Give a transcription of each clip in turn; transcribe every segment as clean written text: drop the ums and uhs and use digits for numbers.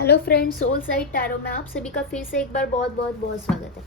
Hello friends, soul side tarot में आप सभी का फिर से एक बार बहुत बहुत बहुत स्वागत है।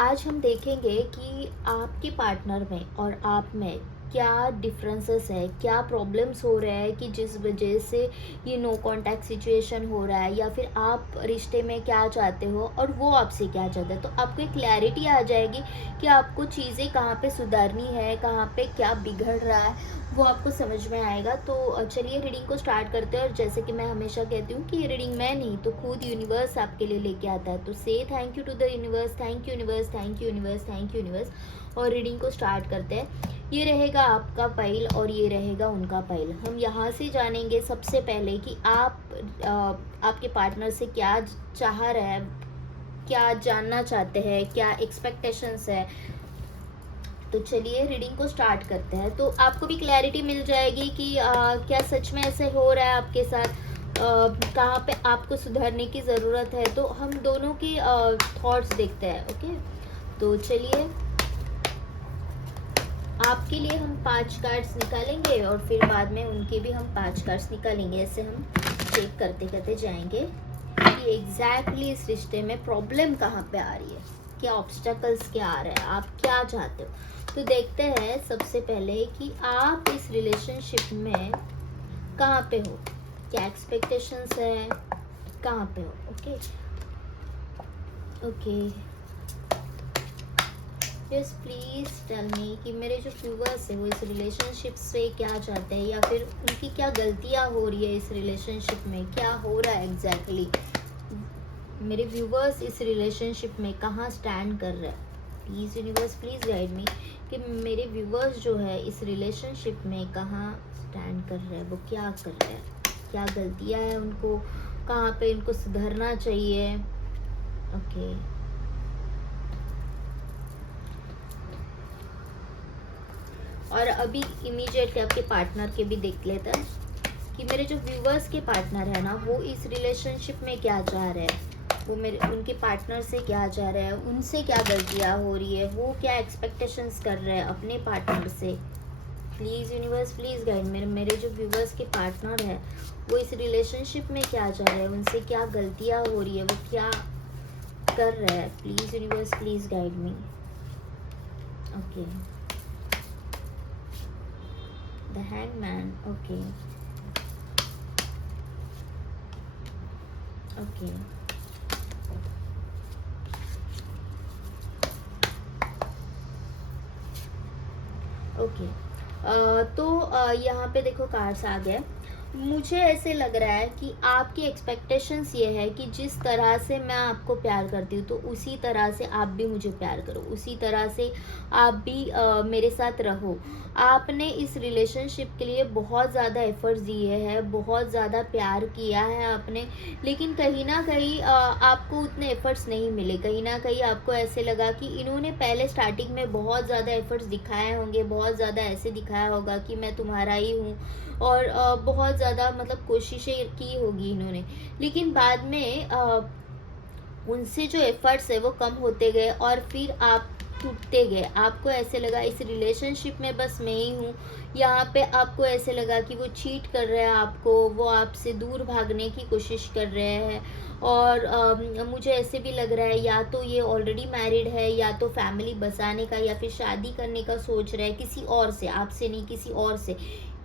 आज हम देखेंगे कि आपके पार्टनर में और आप में क्या डिफरेंसेस है, क्या प्रॉब्लम्स हो रहे हैं कि जिस वजह से ये नो कांटेक्ट सिचुएशन हो रहा है, या फिर आप रिश्ते में क्या चाहते हो और वो आपसे क्या चाहता है। तो आपको एक क्लैरिटी आ जाएगी कि आपको चीज़ें कहाँ पे सुधारनी है, कहाँ पे क्या बिगड़ रहा है, वो आपको समझ में आएगा। तो चलिए रीडिंग को स्टार्ट करते हैं। और जैसे कि मैं हमेशा कहती हूँ कि ये रीडिंग मैं नहीं तो खुद यूनिवर्स आपके लिए लेके आता है। तो say thank you to the universe, thank you universe, thank you universe, thank you universe. और रीडिंग को स्टार्ट करते हैं। ये रहेगा आपका पाइल और ये रहेगा उनका पाइल। हम यहाँ से जानेंगे सबसे पहले कि आप आपके पार्टनर से क्या चाह रहे हैं, क्या जानना चाहते हैं, क्या एक्सपेक्टेशंस है। तो चलिए रीडिंग को स्टार्ट करते हैं। तो आपको भी क्लैरिटी मिल जाएगी कि क्या सच में ऐसे हो रहा है आपके साथ, कहाँ पे आपको सुधारने की ज़रूरत है। तो हम दोनों की थॉट्स देखते हैं। ओके, तो चलिए आपके लिए हम 5 कार्ड्स निकालेंगे और फिर बाद में उनके भी हम 5 कार्ड्स निकालेंगे। ऐसे हम चेक करते करते जाएंगे कि एग्जैक्टली इस रिश्ते में प्रॉब्लम कहाँ पे आ रही है, क्या ऑब्स्टेकल्स क्या आ रहे हैं, आप क्या चाहते हो। तो देखते हैं सबसे पहले कि आप इस रिलेशनशिप में कहाँ पे हो, क्या एक्सपेक्टेशंस है, कहाँ पे हो। Okay okay, just please tell me कि मेरे जो व्यूवर्स है वो इस रिलेशनशिप से क्या चाहते हैं, या फिर उनकी क्या गलतियाँ हो रही है इस रिलेशनशिप में, क्या हो रहा है एग्जैक्टली। मेरे व्यूवर्स इस रिलेशनशिप में कहाँ स्टैंड कर रहे हैं। Please universe please guide me कि मेरे व्यूवर्स जो है इस रिलेशनशिप में कहाँ स्टैंड कर रहे हैं, वो क्या कर रहे हैं, क्या गलतियाँ हैं उनको, कहाँ पे इनको सुधरना चाहिए। ओके, और अभी इमीडिएटली आपके पार्टनर के भी देख लेते हैं कि मेरे जो व्यूवर्स के पार्टनर है ना, वो इस रिलेशनशिप में क्या चाह रहे हैं, वो मेरे उनके पार्टनर से क्या चाह रहे हैं, उनसे क्या गलतियाँ हो रही है, वो क्या एक्सपेक्टेशंस कर रहे हैं अपने पार्टनर से। प्लीज़ यूनिवर्स प्लीज़ गाइड मेरे जो व्यूवर्स के पार्टनर है वो इस रिलेशनशिप में क्या चाह रहे हैं, उनसे क्या गलतियाँ हो रही है, वो क्या कर रहे हैं। Please universe please guide me. Okay, the hangman. Okay okay, okay. तो यहाँ पे देखो कार्ड्स आ गए। मुझे ऐसे लग रहा है कि आपकी एक्सपेक्टेशंस ये है कि जिस तरह से मैं आपको प्यार करती हूँ तो उसी तरह से आप भी मुझे प्यार करो, उसी तरह से आप भी मेरे साथ रहो। आपने इस रिलेशनशिप के लिए बहुत ज़्यादा एफर्ट्स दिए हैं, बहुत ज़्यादा प्यार किया है आपने, लेकिन कहीं ना कहीं आपको उतने एफर्ट्स नहीं मिले। कहीं ना कहीं आपको ऐसे लगा कि इन्होंने पहले स्टार्टिंग में बहुत ज़्यादा एफर्ट्स दिखाए होंगे, बहुत ज़्यादा ऐसे दिखाया होगा कि मैं तुम्हारा ही हूँ, और बहुत ज़्यादा मतलब कोशिशें की होगी इन्होंने। लेकिन बाद में उनसे जो एफर्ट्स है वो कम होते गए और फिर आप टूटते गए। आपको ऐसे लगा इस रिलेशनशिप में बस मैं ही हूँ। यहाँ पे आपको ऐसे लगा कि वो चीट कर रहे हैं आपको, वो आपसे दूर भागने की कोशिश कर रहे हैं। और मुझे ऐसे भी लग रहा है या तो ये ऑलरेडी मैरिड है, या तो फैमिली बसाने का या फिर शादी करने का सोच रहा है किसी और से, आपसे नहीं किसी और से।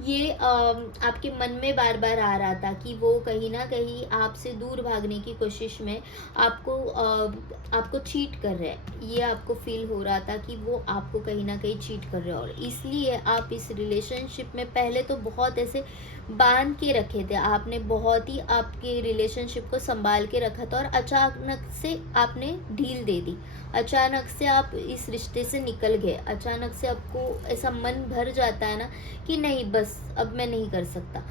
ये आपके मन में बार बार आ रहा था कि वो कहीं ना कहीं आपसे दूर भागने की कोशिश में आपको चीट कर रहे हैं। ये आपको फील हो रहा था कि वो आपको कहीं ना कहीं चीट कर रहे हैं, और इसलिए आप इस रिलेशनशिप में पहले तो बहुत ऐसे बांध के रखे थे आपने, बहुत ही आपके रिलेशनशिप को संभाल के रखा था, और अचानक से आपने ढील दे दी। अचानक से आप इस रिश्ते से निकल गए। अचानक से आपको ऐसा मन भर जाता है ना कि नहीं बस अब मैं नहीं कर सकता,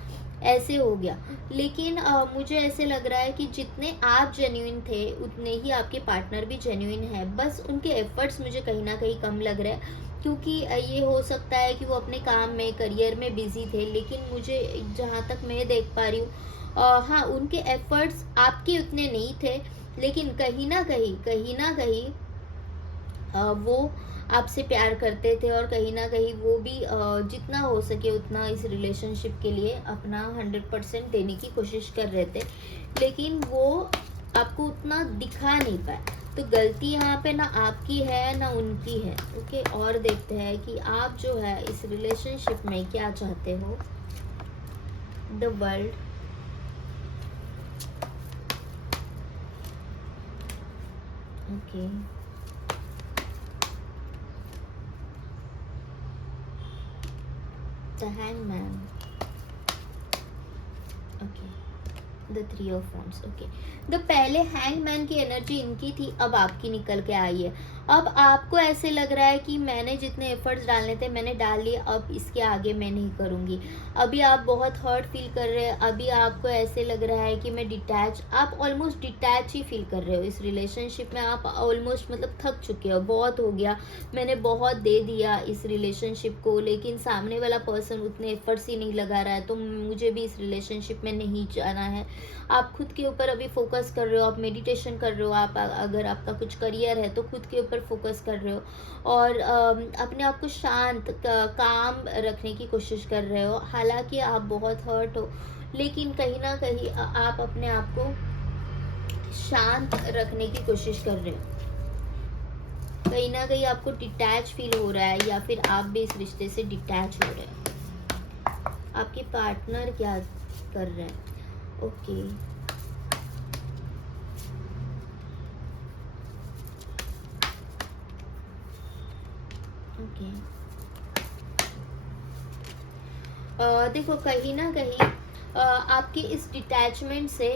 ऐसे हो गया। लेकिन मुझे ऐसे लग रहा है कि जितने आप जेन्युइन थे उतने ही आपके पार्टनर भी जेन्युइन है, बस उनके एफर्ट्स मुझे कहीं ना कहीं कम लग रहे हैं। क्योंकि ये हो सकता है कि वो अपने काम में करियर में बिजी थे, लेकिन मुझे जहाँ तक मैं देख पा रही हूँ हाँ उनके एफर्ट्स आपके उतने नहीं थे, लेकिन कहीं ना कहीं वो आपसे प्यार करते थे, और कहीं ना कहीं वो भी जितना हो सके उतना इस रिलेशनशिप के लिए अपना 100% देने की कोशिश कर रहे थे। लेकिन वो आपको उतना दिखा नहीं पाए। तो गलती यहाँ पे ना आपकी है ना उनकी है। ओके, और देखते हैं कि आप जो है इस रिलेशनशिप में क्या चाहते हो। The world, okay, the hangman, okay, the three of wands, okay. The पहले हैंगमैन की एनर्जी इनकी थी, अब आपकी निकल के आई है। अब आपको ऐसे लग रहा है कि मैंने जितने एफर्ट्स डालने थे मैंने डाल लिए, अब इसके आगे मैं नहीं करूँगी। अभी आप बहुत हर्ट फील कर रहे हैं, अभी आपको ऐसे लग रहा है कि मैं डिटैच, आप ऑलमोस्ट डिटैच ही फील कर रहे हो इस रिलेशनशिप में। आप ऑलमोस्ट मतलब थक चुके हो, बहुत हो गया, मैंने बहुत दे दिया इस रिलेशनशिप को, लेकिन सामने वाला पर्सन उतने एफर्ट्स ही नहीं लगा रहा है, तो मुझे भी इस रिलेशनशिप में नहीं जाना है। आप खुद के ऊपर अभी फोकस कर रहे हो, आप मेडिटेशन कर रहे हो, आप अगर आपका कुछ करियर है तो खुद के ऊपर फोकस कर रहे हो, और अपने आप को शांत काम रखने की कोशिश कर रहे हो। हालांकि आप बहुत हर्ट हो, लेकिन कहीं ना कहीं आप अपने आप को शांत रखने की कोशिश कर रहे हो। कहीं ना कहीं आपको डिटैच फील हो रहा है, या फिर आप भी इस रिश्ते से डिटैच हो रहे हैं। आपके पार्टनर क्या कर रहे हैं? ओके, ओके, देखो कहीं ना कहीं आपके इस डिटैचमेंट से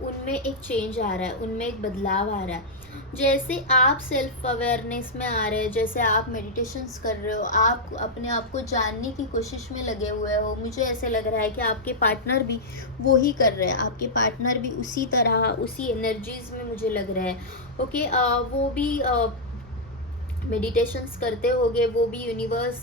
उनमें एक चेंज आ रहा है, उनमें एक बदलाव आ रहा है। जैसे आप सेल्फ अवेयरनेस में आ रहे हैं, जैसे आप मेडिटेशंस कर रहे हो, आप अपने आप को जानने की कोशिश में लगे हुए हो, मुझे ऐसे लग रहा है कि आपके पार्टनर भी वो ही कर रहे हैं, आपके पार्टनर भी उसी तरह उसी एनर्जीज में मुझे लग रहा है। ओके, वो भी मेडिटेशंस करते होगे, वो भी यूनिवर्स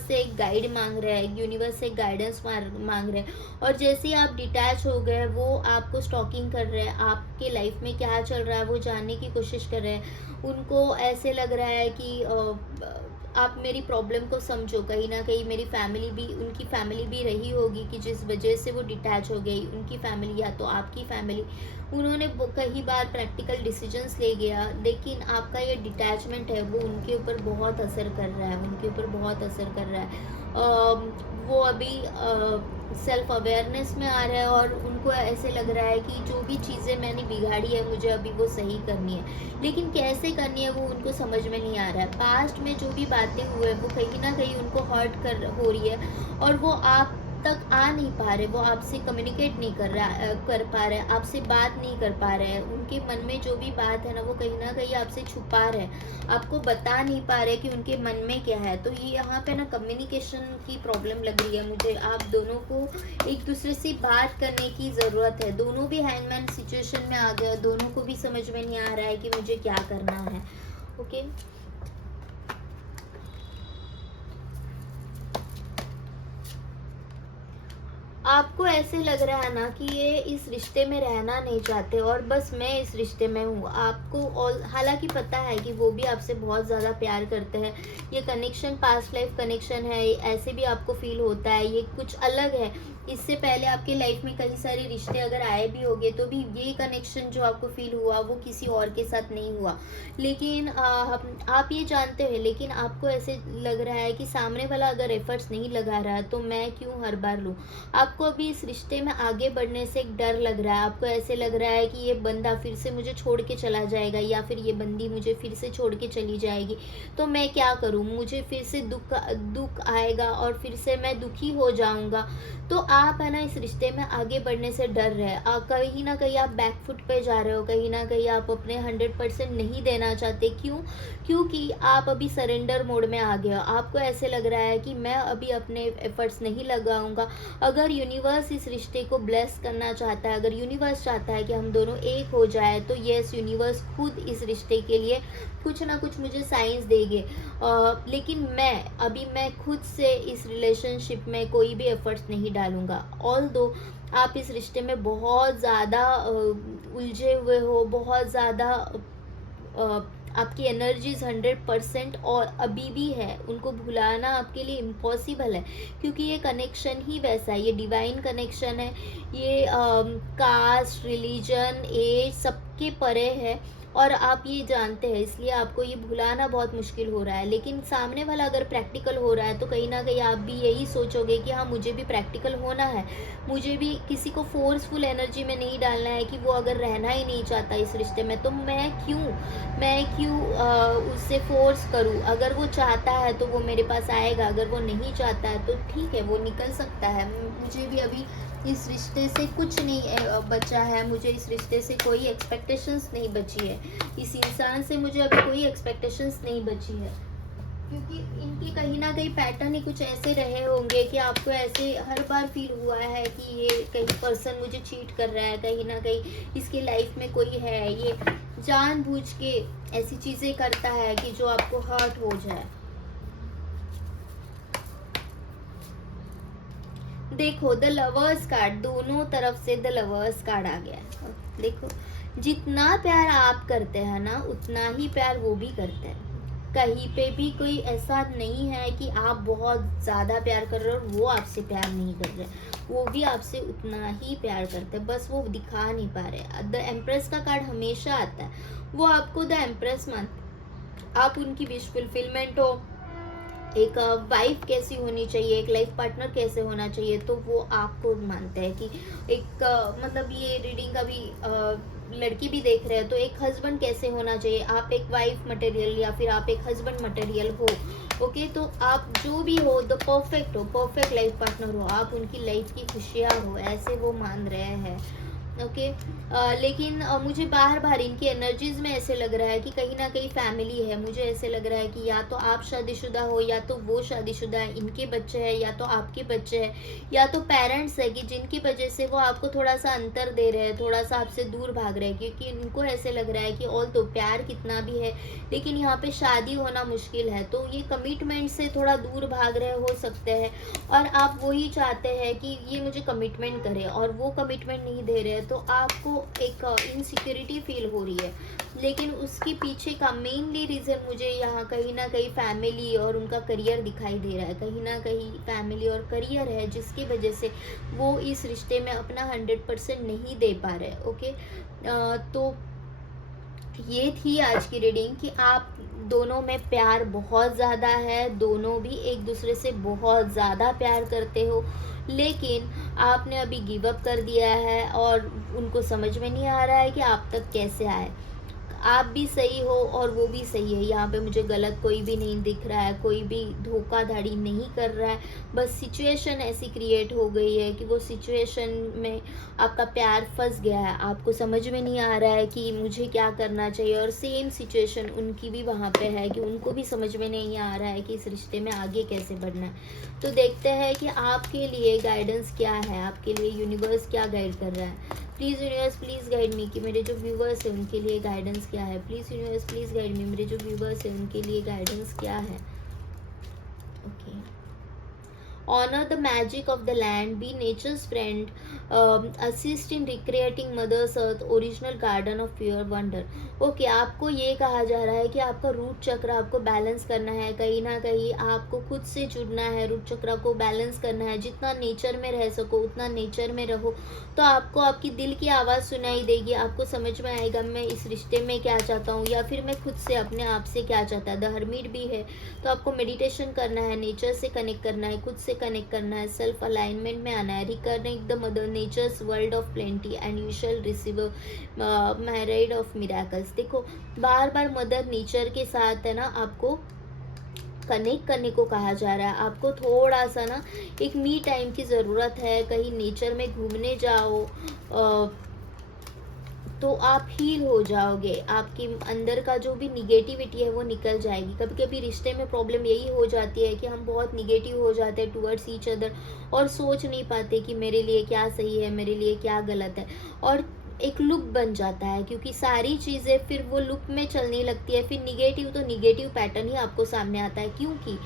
से एक गाइड मांग रहे हैं, यूनिवर्स से एक गाइडेंस मांग रहे हैं। और जैसे ही आप डिटैच हो गए, वो आपको स्टॉकिंग कर रहे हैं, आपके लाइफ में क्या चल रहा है वो जानने की कोशिश कर रहे हैं। उनको ऐसे लग रहा है कि आप मेरी प्रॉब्लम को समझो। कहीं ना कहीं मेरी फैमिली भी, उनकी फैमिली भी रही होगी कि जिस वजह से वो डिटैच हो गई, उनकी फैमिली या तो आपकी फैमिली, उन्होंने कई बार प्रैक्टिकल डिसीजंस ले गया, लेकिन आपका ये डिटैचमेंट है वो उनके ऊपर बहुत असर कर रहा है, उनके ऊपर बहुत असर कर रहा है। वो अभी सेल्फ अवेयरनेस में आ रहा है, और उनको ऐसे लग रहा है कि जो भी चीज़ें मैंने बिगाड़ी है मुझे अभी वो सही करनी है, लेकिन कैसे करनी है वो उनको समझ में नहीं आ रहा है। पास्ट में जो भी बातें हुए वो कहीं ना कहीं उनको हर्ट कर हो रही है, और वो आप तक आ नहीं पा रहे, वो आपसे कम्युनिकेट नहीं कर पा रहे, आपसे बात नहीं कर पा रहे हैं। उनके मन में जो भी बात है ना वो कहीं ना कहीं आपसे छुपा रहे, आपको बता नहीं पा रहे कि उनके मन में क्या है। तो ये यहाँ पे ना कम्युनिकेशन की प्रॉब्लम लग रही है मुझे। आप दोनों को एक दूसरे से बात करने की ज़रूरत है। दोनों भी हैंगमैन सिचुएशन में आ गए, दोनों को भी समझ में नहीं आ रहा है कि मुझे क्या करना है। ओके, आपको ऐसे लग रहा है ना कि ये इस रिश्ते में रहना नहीं चाहते, और बस मैं इस रिश्ते में हूँ। आपको और हालांकि पता है कि वो भी आपसे बहुत ज़्यादा प्यार करते हैं, ये कनेक्शन पास्ट लाइफ कनेक्शन है, ऐसे भी आपको फील होता है, ये कुछ अलग है। इससे पहले आपके लाइफ में कई सारे रिश्ते अगर आए भी होंगे तो भी ये कनेक्शन जो आपको फील हुआ वो किसी और के साथ नहीं हुआ। लेकिन आप ये जानते हो, लेकिन आपको ऐसे लग रहा है कि सामने वाला अगर एफर्ट्स नहीं लगा रहा है तो मैं क्यों हर बार लूँ। आपको अभी इस रिश्ते में आगे बढ़ने से एक डर लग रहा है, आपको ऐसे लग रहा है कि ये बंदा फिर से मुझे छोड़ के चला जाएगा, या फिर ये बंदी मुझे फिर से छोड़ के चली जाएगी, तो मैं क्या करूँ, मुझे फिर से दुख आएगा और फिर से मैं दुखी हो जाऊँगा। तो आप है ना इस रिश्ते में आगे बढ़ने से डर रहे हैं, कहीं ना कहीं आप बैकफुट पे जा रहे हो, कहीं ना कहीं आप अपने 100% नहीं देना चाहते। क्यों? क्योंकि आप अभी सरेंडर मोड में आ गए हो। आपको ऐसे लग रहा है कि मैं अभी अपने एफर्ट्स नहीं लगाऊंगा। अगर यूनिवर्स इस रिश्ते को ब्लेस करना चाहता है, अगर यूनिवर्स चाहता है कि हम दोनों एक हो जाए, तो यस, यूनिवर्स खुद इस रिश्ते के लिए कुछ ना कुछ मुझे साइंस देंगे। लेकिन मैं खुद से इस रिलेशनशिप में कोई भी एफर्ट्स नहीं डालूंगा। ऑल्दो आप इस रिश्ते में बहुत ज़्यादा उलझे हुए हो, बहुत ज़्यादा आपकी एनर्जीज़ 100% और अभी भी है, उनको भुलाना आपके लिए इम्पॉसिबल है, क्योंकि ये कनेक्शन ही वैसा है, ये डिवाइन कनेक्शन है, ये कास्ट, रिलीजन, एज सबके परे है और आप ये जानते हैं, इसलिए आपको ये भुलाना बहुत मुश्किल हो रहा है। लेकिन सामने वाला अगर प्रैक्टिकल हो रहा है तो कहीं न कहीं आप भी यही सोचोगे कि हाँ, मुझे भी प्रैक्टिकल होना है, मुझे भी किसी को फ़ोर्सफुल एनर्जी में नहीं डालना है कि वो अगर रहना ही नहीं चाहता इस रिश्ते में तो मैं क्यों उससे फ़ोर्स करूँ? अगर वो चाहता है तो वो मेरे पास आएगा, अगर वो नहीं चाहता है तो ठीक है, वो निकल सकता है। मुझे भी अभी इस रिश्ते से कुछ नहीं बचा है, मुझे इस रिश्ते से कोई एक्सपेक्टेशंस नहीं बची है, इस इंसान से मुझे अभी कोई एक्सपेक्टेशंस नहीं बची है, क्योंकि इनके कहीं न कहीं पैटर्न ही कुछ ऐसे रहे होंगे कि आपको ऐसे हर बार फ़ील हुआ है कि ये कहीं पर्सन मुझे चीट कर रहा है, कहीं न कहीं इसकी लाइफ़ में कोई है, ये जानबूझ के ऐसी चीज़ें करता है कि जो आपको हर्ट हो जाए। देखो द लवर्स कार्ड, दोनों तरफ से द लवर्स कार्ड आ गया है। देखो, जितना प्यार आप करते हैं ना उतना ही प्यार वो भी करते हैं। कहीं पे भी कोई ऐसा नहीं है कि आप बहुत ज़्यादा प्यार कर रहे हो और वो आपसे प्यार नहीं कर रहे, वो भी आपसे उतना ही प्यार करते हैं, बस वो दिखा नहीं पा रहे। द एम्प्रेस का कार्ड हमेशा आता है, वो आपको द एम्प्रेस मान, आप उनकी विश फुलफिलमेंट हो, एक वाइफ कैसी होनी चाहिए, एक लाइफ पार्टनर कैसे होना चाहिए, तो वो आपको मानते हैं कि एक मतलब ये रीडिंग अभी लड़की भी देख रहे हैं तो एक हस्बैंड कैसे होना चाहिए, आप एक वाइफ मटेरियल या फिर आप एक हस्बैंड मटेरियल हो। ओके, तो आप जो भी हो द परफेक्ट हो, परफेक्ट लाइफ पार्टनर हो, आप उनकी लाइफ की खुशियाँ हो, ऐसे वो मान रहे हैं। ओके, लेकिन मुझे बार-बार इनकी एनर्जीज़ में ऐसे लग रहा है कि कहीं न कहीं फैमिली है। मुझे ऐसे लग रहा है कि या तो आप शादीशुदा हो या तो वो शादीशुदा है, इनके बच्चे हैं या तो आपके बच्चे हैं, या तो पेरेंट्स हैं कि जिनकी वजह से वो आपको थोड़ा-सा अंतर दे रहे हैं, थोड़ा-सा आपसे दूर भाग रहे हैं, क्योंकि इनको ऐसे लग रहा है कि ऑल्दो प्यार कितना भी है, लेकिन यहाँ पे शादी होना मुश्किल है। तो ये कमिटमेंट से थोड़ा दूर भाग रहे हो सकते हैं और आप वही चाहते हैं कि ये मुझे कमिटमेंट करे और वो कमिटमेंट नहीं दे रहे हैं, तो आपको एक इनसिक्योरिटी फील हो रही है। लेकिन उसके पीछे का मेनली रीज़न मुझे यहाँ कहीं न कहीं फैमिली और उनका करियर दिखाई दे रहा है। कहीं न कहीं फैमिली और करियर है जिसकी वजह से वो इस रिश्ते में अपना 100% नहीं दे पा रहे। ओके, तो ये थी आज की रीडिंग कि आप दोनों में प्यार बहुत ज़्यादा है, दोनों भी एक दूसरे से बहुत ज़्यादा प्यार करते हो, लेकिन आपने अभी गिव अप कर दिया है और उनको समझ में नहीं आ रहा है कि आप तक कैसे आए। आप भी सही हो और वो भी सही है, यहाँ पे मुझे गलत कोई भी नहीं दिख रहा है, कोई भी धोखाधड़ी नहीं कर रहा है, बस सिचुएशन ऐसी क्रिएट हो गई है कि वो सिचुएशन में आपका प्यार फंस गया है, आपको समझ में नहीं आ रहा है कि मुझे क्या करना चाहिए, और सेम सिचुएशन उनकी भी वहाँ पे है कि उनको भी समझ में नहीं आ रहा है कि इस रिश्ते में आगे कैसे बढ़ना है। तो देखते हैं कि आपके लिए गाइडेंस क्या है, आपके लिए यूनिवर्स क्या गाइड कर रहा है। Please universe please guide me कि मेरे जो व्यूवर्स हैं उनके लिए गाइडेंस क्या है। Please universe please guide me, मेरे जो व्यूवर्स हैं उनके लिए गाइडेंस क्या है। Okay, honor the magic of the land, be nature's friend, assist in recreating mother's earth, original garden of pure wonder। Okay, आपको ये कहा जा रहा है कि आपका रूट चक्र आपको बैलेंस करना है, कहीं ना कहीं आपको खुद से जुड़ना है, रूट चक्र को बैलेंस करना है, जितना नेचर में रह सको उतना नेचर में रहो, तो आपको आपकी दिल की आवाज़ सुनाई देगी, आपको समझ में आएगा मैं इस रिश्ते में क्या चाहता हूँ या फिर मैं खुद से अपने आप से क्या चाहता है। द हर्मिट भी है, तो आपको मेडिटेशन करना है, नेचर से कनेक्ट करना है, खुद से कनेक्ट करना है, सेल्फ अलाइनमेंट में आना है, reconnect the mother nature's world of plenty and you shall receive myriad of miracles. देखो, बार बार मदर नेचर के साथ है ना आपको कनेक्ट करने को कहा जा रहा है। आपको थोड़ा सा ना एक मी टाइम की ज़रूरत है, कहीं नेचर में घूमने जाओ, तो आप हील हो जाओगे, आपके अंदर का जो भी निगेटिविटी है वो निकल जाएगी। कभी कभी रिश्ते में प्रॉब्लम यही हो जाती है कि हम बहुत निगेटिव हो जाते हैं टुवर्ड्स ईच अदर और सोच नहीं पाते कि मेरे लिए क्या सही है, मेरे लिए क्या गलत है, और एक लूप बन जाता है, क्योंकि सारी चीज़ें फिर वो लूप में चलने लगती है। फिर निगेटिव तो निगेटिव पैटर्न ही आपको सामने आता है, क्योंकि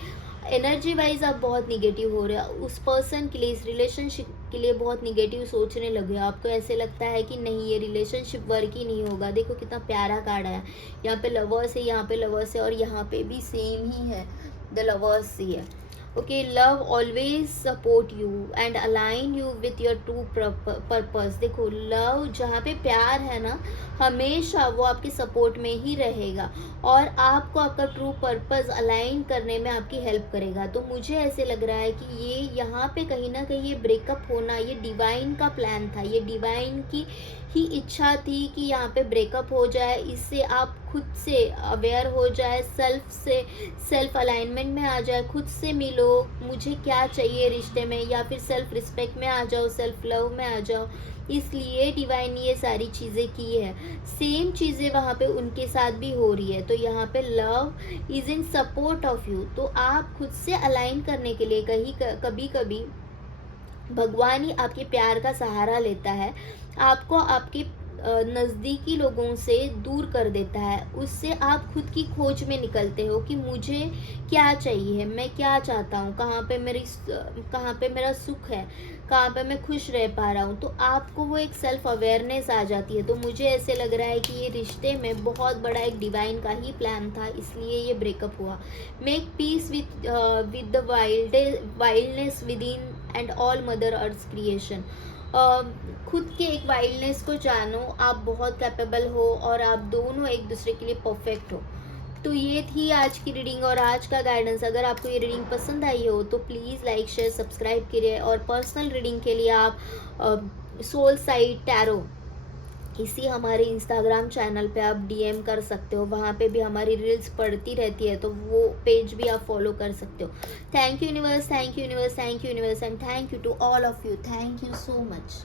एनर्जी वाइज आप बहुत निगेटिव हो रहे हो उस पर्सन के लिए, इस रिलेशनशिप आपके लिए बहुत निगेटिव सोचने लगे हो, आपको ऐसे लगता है कि नहीं ये रिलेशनशिप वर्क ही नहीं होगा। देखो कितना प्यारा कार्ड है, यहाँ पे लवर्स है, यहाँ पे लवर्स है और यहाँ पे भी सेम ही है, द लवर्स ही है। Okay, love always support you and align you with your true purpose. देखो लव, जहाँ पे प्यार है ना, हमेशा वो आपके सपोर्ट में ही रहेगा और आपको आपका ट्रू पर्पस अलाइन करने में आपकी हेल्प करेगा। तो मुझे ऐसे लग रहा है कि ये यहाँ पे कहीं ना कहीं ये ब्रेकअप होना ये डिवाइन का प्लान था, ये डिवाइन की ही इच्छा थी कि यहाँ पे ब्रेकअप हो जाए, इससे आप खुद से अवेयर हो जाए, सेल्फ अलाइनमेंट में आ जाए, खुद से मिलो मुझे क्या चाहिए रिश्ते में, या फिर सेल्फ रिस्पेक्ट में आ जाओ, सेल्फ लव में आ जाओ। इसलिए डिवाइन ने ये सारी चीज़ें की है। सेम चीज़ें वहाँ पे उनके साथ भी हो रही है। तो यहाँ पे love is in support of you. तो आप खुद से अलाइन करने के लिए कभी कभी भगवान ही आपके प्यार का सहारा लेता है, आपको आपके नज़दीकी लोगों से दूर कर देता है। उससे आप खुद की खोज में निकलते हो कि मुझे क्या चाहिए, मैं क्या चाहता हूँ, कहाँ पे मेरा सुख है, कहाँ पे मैं खुश रह पा रहा हूँ। तो आपको वो एक सेल्फ अवेयरनेस आ जाती है। तो मुझे ऐसे लग रहा है कि ये रिश्ते में बहुत बड़ा एक डिवाइन का ही प्लान था, इसलिए ये ब्रेकअप हुआ। Make peace with the wildness with in and all mother earth creation. खुद के एक वाइल्डनेस को जानो, आप बहुत कैपेबल हो और आप दोनों एक दूसरे के लिए परफेक्ट हो। तो ये थी आज की रीडिंग और आज का गाइडेंस। अगर आपको ये रीडिंग पसंद आई हो तो प्लीज़ लाइक शेयर सब्सक्राइब करिए और पर्सनल रीडिंग के लिए आप सोल साइड टैरो इसी हमारे इंस्टाग्राम चैनल पे आप डीएम कर सकते हो, वहाँ पे भी हमारी रील्स पड़ती रहती है, तो वो पेज भी आप फॉलो कर सकते हो। Thank you universe, thank you universe, thank you universe and thank you to all of you. Thank you so much.